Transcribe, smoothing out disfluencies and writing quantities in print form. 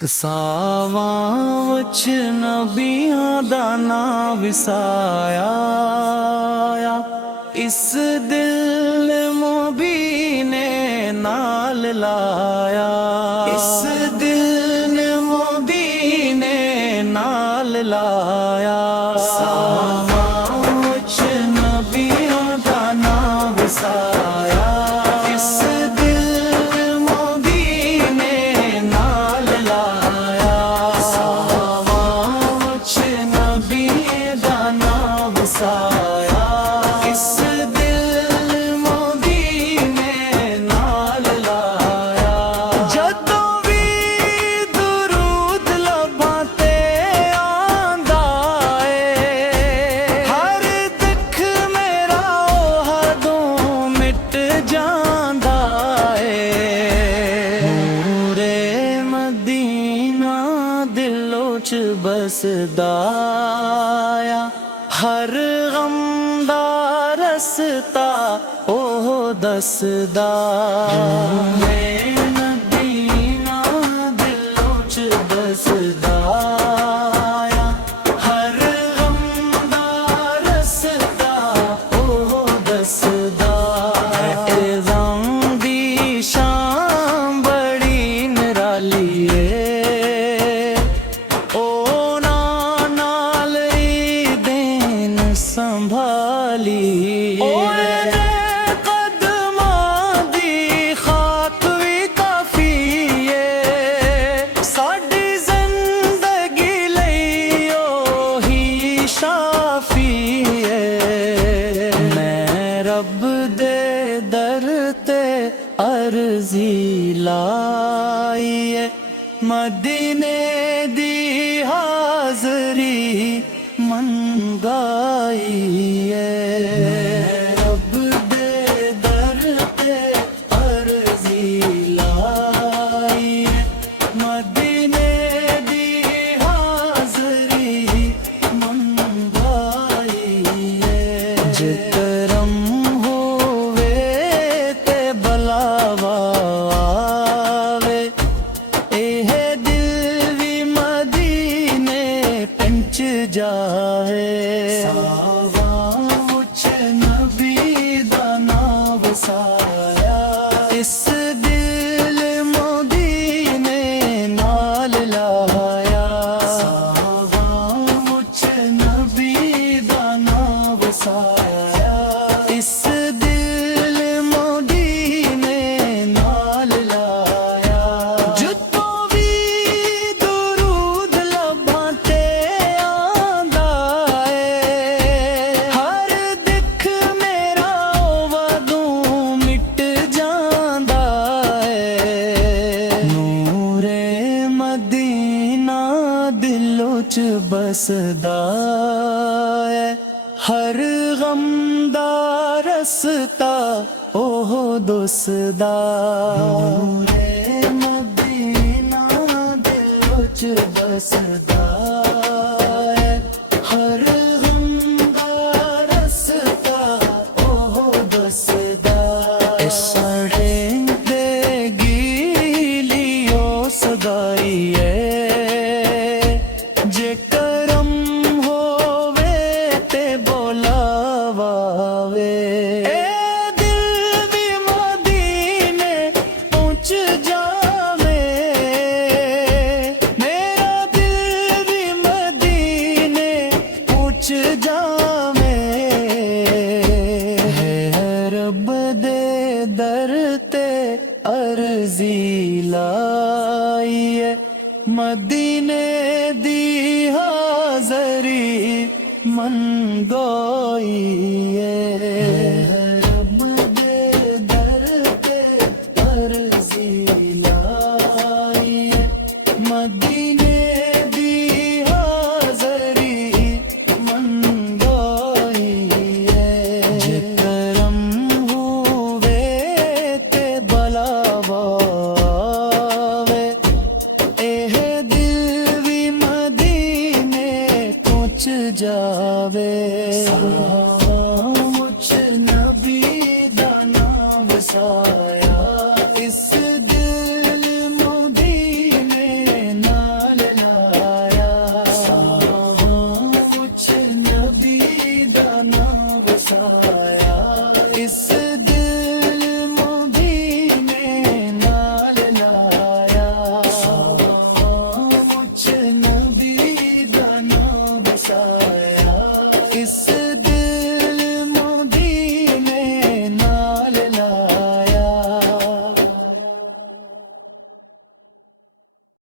ਸਾਵਾਂ ਵਿੱਚ ਨਬੀਆਂ ਦਾ ਨਾਂ ਵਿਸਾਇਆ ਇਸ ਦਿਲ ਮੁਬੀ ਨੇ ਨਾਲ ਲਾਇਆ ਇਸ ਦਿਲ ਮੁਬੀ ਨੇ ਨਾਲ ਲਾਇਆ ਸਾਵਾਂ ਵਿੱਚ ਨਬੀਆਂ ਦਾ ਨਾਂ ਵਿਸਾਇਆ बसदा हर गम दा रस्ता ओह दसदा मदीना दिलों च बसदा हर गम दा रस्ता ओह दसदा रंग दी शाम बड़ी निराली संभाली कदमां दी खाक भी काफी है साडी जिंदगी लई ओही शाफी है मैं रब दे दर ते अर्जी लाई है मदीने दी हाजरी मंगाई रब दे दर पे अर्जी लाई मदीने दी हाजरी मंगाई जे करम होवे ते बलावा आवे एह दिल भी मदीने पंच जाए इस दिल मोदीने नाल लाया मुझ नबी दा नाम वसाया इस दिल मोदीने नाल लाया जुतों भी दुरूद लब्बां ते आंदा है हर दिख मेरा वदों मिट जांदा है नूरे मदीना दिलों च बसदा है हर गम दा रस्ता ओह दसदा नूरे मदीना दिलों च बसदा है हर गम दा रस्ता ओह दसदा साढ़े दे गीलियो सगाई है जे करम होवे ते बोलावे दिल भी मदीने पहुंच जावे मेरा दिल भी मदीने पहुंच जावे रब दे दर ते अर्जी लाई है मदीने दी हाजरी मंगाई रब दे दर ते अर्जी लाई है मदीने दी हाजरी मंगाई जे करम होवे ते बलावा आवे एह दिल भी मदीने पहुंच जावे मुझ नबी दा नाम वसाया इस दिल मोदीने ना आया इस